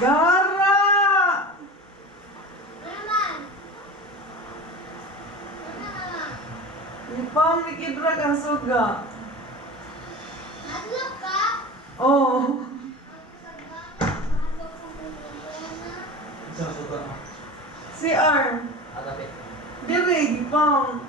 Gara! Ipang mikidra kang suga. Hadlok ka? Oh. Isang suga. CR. Agapit. Dirig, ipang.